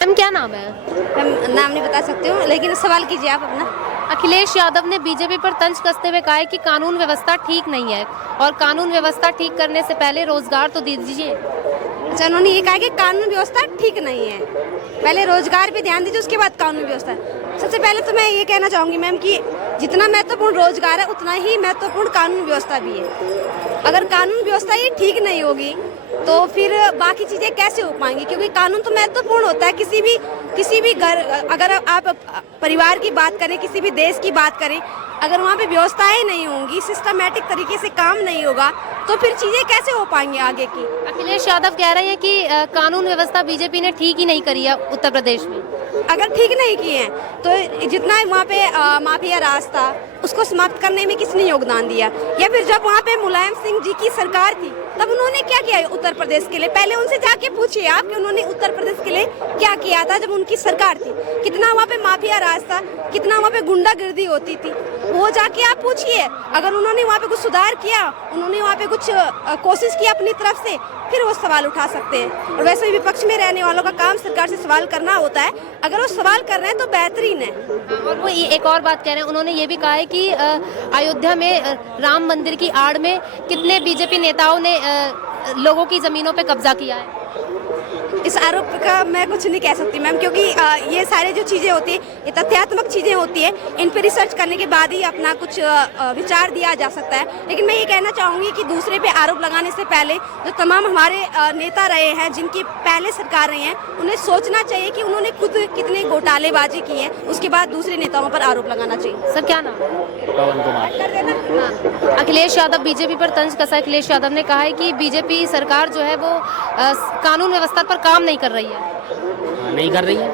Ma'am क्या नाम है? मैं नाम नहीं बता सकती हूँ, लेकिन सवाल कीजिए आप अपना। अखिलेश यादव ने बीजेपी पर तंज कसते हुए कहा है कि कानून व्यवस्था ठीक नहीं है और कानून व्यवस्था ठीक करने से पहले रोजगार तो दे दीजिए। अच्छा, उन्होंने ये कहा कि कानून व्यवस्था ठीक नहीं है, पहले रोजगार पे ध्यान दीजिए, उसके बाद कानून व्यवस्था। सबसे पहले तो मैं ये कहना चाहूँगी मैम कि जितना महत्वपूर्ण रोजगार है उतना ही महत्वपूर्ण कानून व्यवस्था भी है। अगर कानून व्यवस्था ही ठीक नहीं होगी तो फिर बाकी चीज़ें कैसे हो पाएंगी, क्योंकि कानून तो महत्वपूर्ण होता है। किसी भी घर, अगर आप परिवार की बात करें, किसी भी देश की बात करें, अगर वहाँ पे व्यवस्थाएं नहीं होंगी, सिस्टमैटिक तरीके से काम नहीं होगा तो फिर चीज़ें कैसे हो पाएंगी आगे की। अखिलेश यादव कह रहे हैं कि कानून व्यवस्था बीजेपी ने ठीक ही नहीं करी है उत्तर प्रदेश में। अगर ठीक नहीं किए हैं तो जितना वहाँ पे माफिया राज था उसको समाप्त करने में किसने योगदान दिया, या फिर जब वहाँ पे मुलायम सिंह जी की सरकार थी तब उन्होंने क्या किया उत्तर प्रदेश के लिए? पहले उनसे जाके पूछिए आप कि उन्होंने उत्तर प्रदेश के लिए क्या किया था जब उनकी सरकार थी। कितना वहाँ पे माफिया राज था, कितना वहाँ पे गुंडागर्दी होती थी, वो जाके आप पूछिए। अगर उन्होंने वहाँ पे कुछ सुधार किया, उन्होंने वहाँ पे कुछ कोशिश की अपनी तरफ से, फिर वो सवाल उठा सकते हैं। और वैसे भी विपक्ष में रहने वालों का काम सरकार से सवाल करना होता है, अगर वो सवाल कर रहे हैं तो बेहतरीन है। और वो एक और बात कह रहे हैं, उन्होंने ये भी कहा है कि अयोध्या में राम मंदिर की आड़ में कितने बीजेपी नेताओं ने लोगों की जमीनों पे कब्जा किया है। इस आरोप का मैं कुछ नहीं कह सकती मैम, क्योंकि ये सारी जो चीज़ें होती है ये तथ्यात्मक चीज़ें होती है, इन पर रिसर्च करने के बाद ही अपना कुछ विचार दिया जा सकता है। लेकिन मैं ये कहना चाहूँगी कि दूसरे पे आरोप लगाने से पहले जो तमाम हमारे नेता रहे हैं, जिनकी पहले सरकार रही हैं, उन्हें सोचना चाहिए कि उन्होंने खुद कितने घोटालेबाजी की है, उसके बाद दूसरे नेताओं पर आरोप लगाना चाहिए। सर क्या नाम है? पवन कुमार। अखिलेश यादव बीजेपी पर तंज कसा। अखिलेश यादव ने कहा है कि बीजेपी सरकार जो है वो कानून व्यवस्था पर काम नहीं कर रही है। नहीं कर रही है,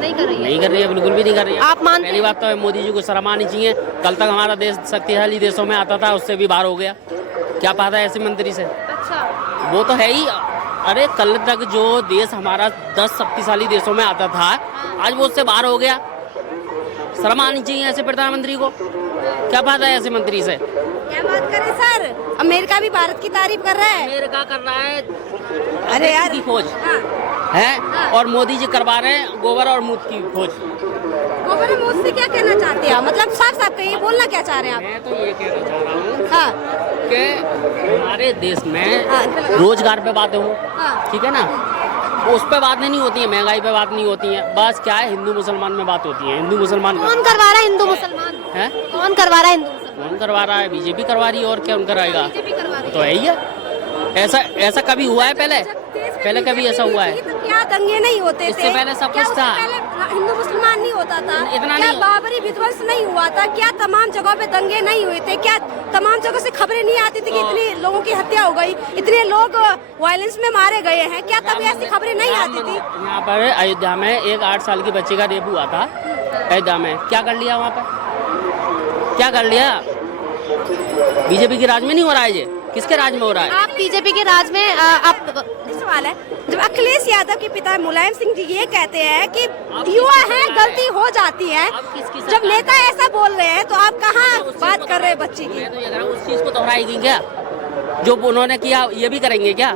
नहीं कर रही है, नहीं कर रही है, बिल्कुल भी नहीं कर रही है। आप मानते पहली बात तो मोदी जी को शर्म आनी चाहिए। कल तक हमारा देश शक्तिशाली देशों में आता था, उससे भी बाहर हो गया। क्या पता है ऐसे मंत्री से? अच्छा, वो तो है ही। अरे कल तक जो देश हमारा 10 शक्तिशाली देशों में आता था, आज वो उससे बाहर हो गया। शर्म आनी चाहिए ऐसे प्रधानमंत्री को। क्या पता है ऐसे मंत्री से? क्या बात करें सर, अमेरिका भी भारत की तारीफ कर रहा है। अमेरिका कर रहा है अरे यार की खोज हाँ। है, और मोदी जी करवा रहे हैं गोबर और मूत्र की खोज। गोबर और मूत्र से क्या कहना चाहते हैं? मतलब साफ साफ कहिए, बोलना क्या चाह रहे हैं आप? मैं तो ये कहना चाह रहा हूँ हाँ कि हमारे देश में हाँ, रोजगार पे बातें हो, हाँ। ठीक है ना, उस पे बातें नहीं होती है, महंगाई पे बात नहीं होती है। बस क्या है, हिंदू मुसलमान में बात होती है। हिंदू मुसलमान कौन करवा रहा है हिंदू मुसलमान? है, कौन करवा रहा है हिंदू मुसलमान? कौन करवा रहा है? बीजेपी करवा रही है, और क्या कराएगा? बीजेपी करवा रही है। तो है ही है। ऐसा कभी हुआ है पहले कभी ऐसा हुआ है? तो क्या दंगे नहीं होते थे? इससे पहले सब क्या कुछ उससे था। पहले हिंदू मुसलमान नहीं होता था? इतना क्या नहीं। बाबरी विध्वंस नहीं हुआ था? क्या तमाम जगहों पे दंगे नहीं हुए थे? क्या तमाम जगह से खबरें नहीं आती थी कि इतने लोगों की हत्या हो गई, इतने लोग वायलेंस में मारे गए हैं? क्या तब ऐसी खबरें नहीं आती थी? यहाँ पर अयोध्या में एक 8 साल की बच्ची का रेप हुआ था अयोध्या में। क्या कर लिया वहाँ पर? क्या कर लिया? बीजेपी के राज में नहीं हो रहा है ये? किसके राज में हो रहा है? आप बीजेपी के राज में आप सवाल है, जब अखिलेश यादव के पिता मुलायम सिंह जी ये कहते हैं कि युवा है, गलती हो जाती है, जब नेता ऐसा बोल रहे हैं तो आप कहाँ बात कर रहे हैं बच्ची की? मैं तो ये कह रहा हूँ, उस चीज को दोहराएगी क्या जो उन्होंने किया, ये भी करेंगे क्या?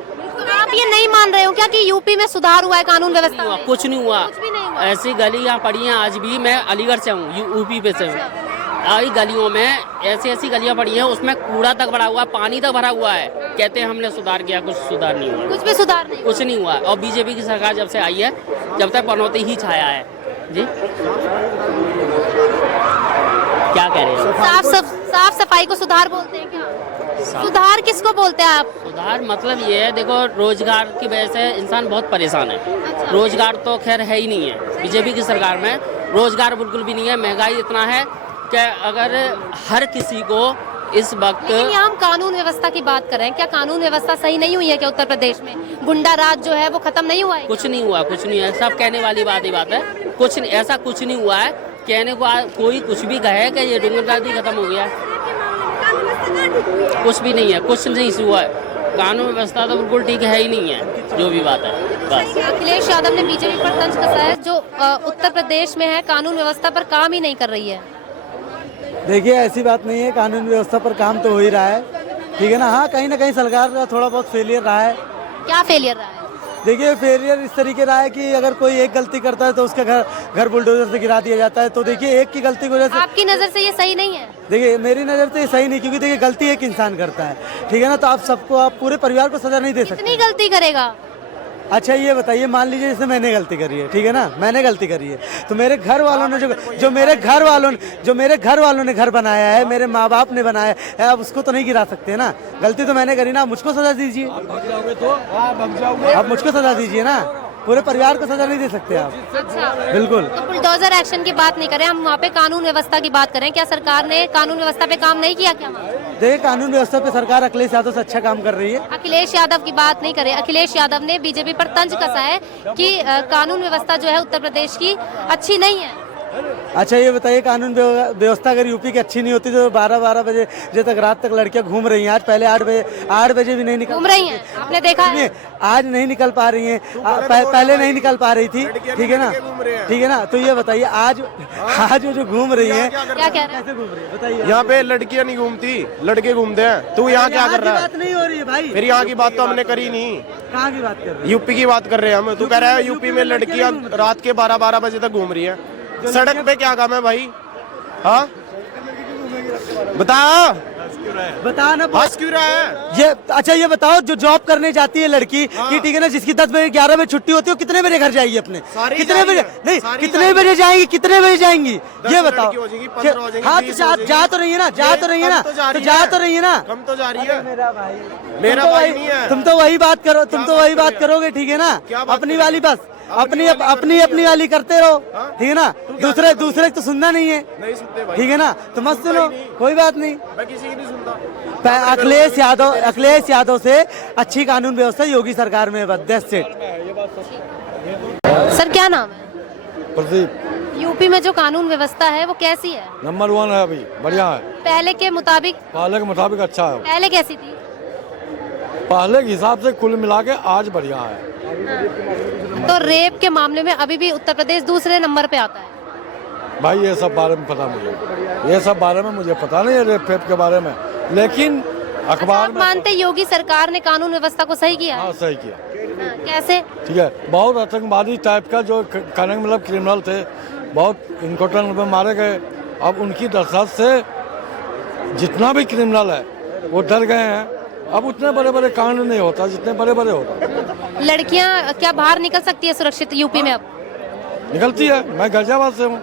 आप ये नहीं मान रहे हो क्या कि यूपी में सुधार हुआ है कानून व्यवस्था में? कुछ नहीं हुआ। कुछ भी नहीं हुआ। ऐसी गलियाँ पड़ी हैं आज भी। मैं अलीगढ़ से हूँ, यूपी पे से हूँ। आई गलियों में ऐसी गलियाँ पड़ी हैं, उसमें कूड़ा तक भरा हुआ है, पानी तक भरा हुआ है। कहते हैं हमने सुधार किया, कुछ सुधार नहीं हुआ। कुछ भी सुधार नहीं। कुछ नहीं हुआ। और बीजेपी की सरकार जब से आई है, जब तक पनौती ही छाया है। जी क्या कह रहे हैं? साफ सफाई को सुधार बोलते हैं क्या? सुधार किसको बोलते हैं आप? सुधार मतलब ये है, देखो रोजगार की वजह से इंसान बहुत परेशान है। अच्छा। रोजगार तो खैर है ही नहीं है बीजेपी की सरकार में। रोजगार बिल्कुल भी नहीं है। महंगाई इतना है कि अगर हर किसी को इस वक्त, लेकिन यहाँ हम कानून व्यवस्था की बात कर रहे हैं, क्या कानून व्यवस्था सही नहीं हुई है क्या उत्तर प्रदेश में? गुंडा राज जो है वो खत्म नहीं हुआ है? कुछ नहीं हुआ, कुछ नहीं है। सब कहने वाली बात ही बात है। कुछ ऐसा कुछ नहीं हुआ है। कहने को कोई कुछ भी कहे कि ये गुंडाराज खत्म हो गया, कुछ भी नहीं है। कुछ नहीं हुआ है। कानून व्यवस्था तो बिल्कुल ठीक है ही नहीं है, जो भी बात है। बस अखिलेश यादव ने बीजेपी पर तंज कसा है जो उत्तर प्रदेश में है, कानून व्यवस्था पर काम ही नहीं कर रही है। देखिए ऐसी बात नहीं है, कानून व्यवस्था पर काम तो हो ही रहा है, ठीक है ना। हाँ, कहीं ना कहीं सरकार का थोड़ा बहुत फेलियर रहा है। क्या फेलियर रहा है? देखिए फेलियर इस तरीके रहा है कि अगर कोई एक गलती करता है तो उसका घर बुलडोजर से गिरा दिया जाता है। तो देखिए एक की गलती की वजह से, आपकी नजर से ये सही नहीं है? देखिए मेरी नज़र से ये सही नहीं, क्योंकि देखिए गलती एक इंसान करता है, ठीक है ना। तो आप सबको, आप पूरे परिवार को सजा नहीं दे सकते। कितनी गलती करेगा? अच्छा ये बताइए, मान लीजिए जैसे मैंने गलती करी है, ठीक है ना, मैंने गलती करी है, तो मेरे घर वालों ने जो मेरे घर वालों ने घर बनाया है, मेरे माँ बाप ने बनाया है, आप उसको तो नहीं गिरा सकते ना। गलती तो मैंने करी ना, मुझको सजा दीजिए। आप मुझको सजा दीजिए ना, पूरे परिवार को सजा नहीं दे सकते आप। अच्छा, बिल्कुल। तो बुलडोजर एक्शन की बात नहीं करें हम, वहाँ पे कानून व्यवस्था की बात करें। क्या सरकार ने कानून व्यवस्था पे काम नहीं किया क्या? देखिए कानून व्यवस्था पे सरकार अखिलेश यादव से अच्छा काम कर रही है। अखिलेश यादव की बात नहीं करें, अखिलेश यादव ने बीजेपी पर तंज कसा है कि कानून व्यवस्था जो है उत्तर प्रदेश की अच्छी नहीं है। अच्छा ये बताइए, कानून व्यवस्था अगर यूपी की अच्छी नहीं होती तो 12-12 बजे तक रात तक लड़कियां घूम रही हैं। आज पहले 8 बजे भी नहीं निकल घूम रही हैं, आपने देखा है? आज नहीं निकल पा रही हैं, पहले नहीं निकल पा रही थी, ठीक है ना, ठीक है ना। तो ये बताइए आज वो जो घूम रही है, क्या कह रहे हैं? कैसे घूम रही है बताइए। यहाँ पे लड़कियाँ नहीं घूमती, लड़के घूमते हैं। तू यहाँ क्या कर रहा है? बात नहीं हो रही है भाई, फिर यहाँ की बात तो हमने करी नहीं। कहाँ की बात कर रहे हैं? यूपी की बात कर रहे हैं हम। तू कह रहा है यूपी में लड़कियाँ रात के 12-12 बजे तक घूम रही है। सड़क पे क्या काम है भाई? हाँ बता ना, हंस क्यों रहा है? ये अच्छा ये बताओ, जो जॉब करने जाती है लड़की की, ठीक है ना, जिसकी 10 बजे 11 बजे छुट्टी होती है, कितने बजे घर जाएगी अपने? कितने बजे? नहीं, कितने बजे जाएंगी? कितने बजे जाएंगी ये बताओ। हाँ तो जा तो रही है ना, जा तो रही है ना, तो जा तो रही है ना। कम तो जा रही है। मेरा भाई, मेरा भाई नहीं है। तुम तो वही बात करो, तुम तो वही बात करोगे, ठीक है ना। अपनी वाली बस अपनी वाली करते रहो, ठीक है ना। दूसरे तो सुनना नहीं है, नहीं सुनते भाई, ठीक है ना। तो मत सुनो, कोई बात नहीं। मैं किसी की नहीं सुनता। अखिलेश यादव से अच्छी कानून व्यवस्था योगी सरकार में है। सर क्या नाम है? प्रदीप। यूपी में जो कानून व्यवस्था है वो कैसी है? नंबर 1 है, अभी बढ़िया है। पहले के मुताबिक? पहले के मुताबिक अच्छा है। पहले कैसी थी? पहले के हिसाब से कुल मिला के आज बढ़िया है। तो रेप के मामले में अभी भी उत्तर प्रदेश दूसरे नंबर पे आता है। भाई ये सब बारे में पता मुझे, ये सब बारे में मुझे पता नहीं है, रेप फेप के बारे में, लेकिन अखबार आप में मानते योगी सरकार ने कानून व्यवस्था को सही किया है? हाँ सही किया। हाँ, कैसे? ठीक है, बहुत आतंकवादी टाइप का जो कहने मतलब क्रिमिनल थे, बहुत इनको में मारे गए। अब उनकी दहशत से जितना भी क्रिमिनल है वो डर गए हैं। अब उतने बड़े बड़े कांड नहीं होता जितने बड़े बड़े होता। लड़कियां क्या बाहर निकल सकती है सुरक्षित यूपी में? अब निकलती है। मैं गाजियाबाद से हूँ,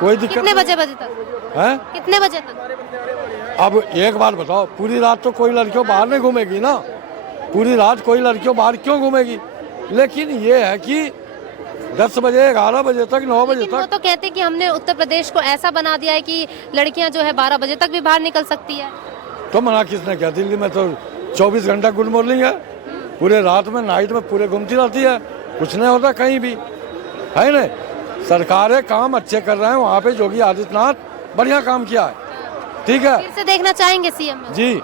कोई दिक्कत कितने बजे तक है? कितने बजे तक? अब एक बात बताओ, पूरी रात तो कोई लड़कियों बाहर नहीं घूमेगी ना, पूरी रात कोई लड़कियों बाहर क्यों घूमेगी? लेकिन ये है कि 10 बजे 11 बजे तक 9 बजे वो तक तो कहते हैं कि हमने उत्तर प्रदेश को ऐसा बना दिया है कि लड़कियां जो है 12 बजे तक भी बाहर निकल सकती है। तो मना किसने किया? दिल्ली में तो 24 घंटा गुड मॉर्निंग है, पूरे रात में नाइट में पूरे घूमती रहती है, कुछ नहीं होता कहीं भी, है ना। सरकारें काम अच्छे कर रहे हैं, वहाँ पे योगी आदित्यनाथ बढ़िया काम किया है, ठीक है। फिर से देखना चाहेंगे सीएम में? जी।